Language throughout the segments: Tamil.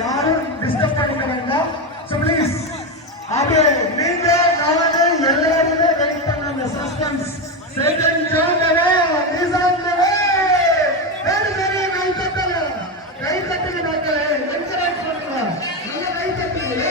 யாரும் டிஸ்டர்ப் பண்ணிக்க வேண்டாம். So please, அப்படியே நீங்க நானே எல்லாருமே வெயிட் பண்ணாங்க. சஸ்பென்ஸ் செகண்ட் ஜாண்டவே is on the way. Very very weight கட்டல மக்களே, என்கரேஜ் பண்ணுங்க. நல்ல வெயிட் கட்டுங்க.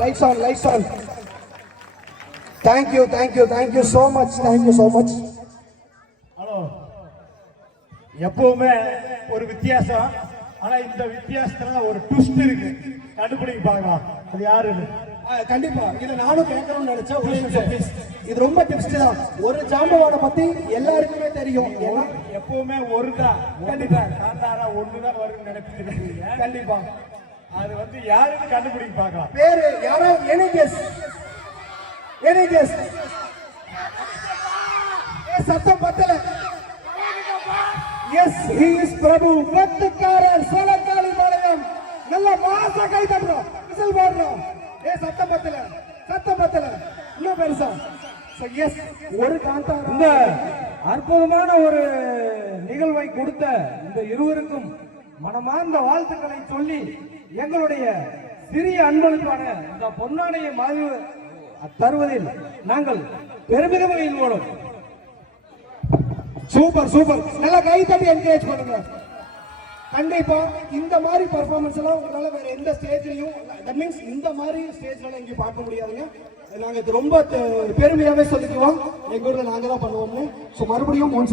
Lights on, lights on. Thank you, thank you, thank you so much, thank you so much. Hello, எப்பவுமே ஒரு வித்தியாசம், ஆனா இந்த வித்தியாசத்துல ஒரு ட்விஸ்ட் இருக்கு, கண்டுபிடிக்க பார்க்கலாம். அது யாருன்னு கண்டிப்பா இதை நானும் கேட்கணும்னு நினைச்சேன். ஒரு நிமிஷம் ப்ளீஸ். இது ரொம்ப டிப்ஸ்ட் தான். ஒரு ஜாம்பவானை பத்தி எல்லாருக்குமே தெரியும். ஏன்னா எப்பவுமே ஒருதான், கண்டிப்பா காந்தாரா ஒண்ணுதான் வரும்னு நினைச்சிருக்கீங்க. கண்டிப்பா அது வந்து யாருன்னு கண்டுபிடிக்க பார்க்கலாம். பேரு யாரோ? Any guess, any guess. சத்தம் பத்தல. எஸ், ஹி இஸ் பிரபு. கத்துக்காரர் சோழக்காளி பாளையம். நல்ல மாச கை தட்டுறோம், விசில் போடுறோம். சத்தம் பத்தல, சத்தம் பத்தல. இன்னும் பெருசா. எஸ், ஒரு காந்தாரா. இந்த அற்புதமான ஒரு நிகழ்வை கொடுத்த இந்த இருவருக்கும் மனமார்ந்த வாழ்த்துக்களை சொல்லி எங்களுடைய சிறிய அன்பளிப்பான இந்த பொன்னாடையை தருவதில் நாங்கள் பெருமிதம் கொள்வோம். சூப்பர் சூப்பர், நல்லா கை தட்டி என்கரேஜ் பண்ணுங்க. கண்டிப்பா இந்த மாதிரி பர்ஃபார்மன்ஸ் எல்லாம் உங்களால வேற எந்த ஸ்டேஜ்லயும், தட் மீன்ஸ் இந்த மாதிரி ஸ்டேஜ்ல எங்கேயும் பார்க்க முடியாதுங்க. நாங்க இது ரொம்ப பெருமையாவே சொல்லிக்குவோம். எங்க ஊர்ல நாங்க தான் பண்ணுவோம்னு. ஸோ மறுபடியும்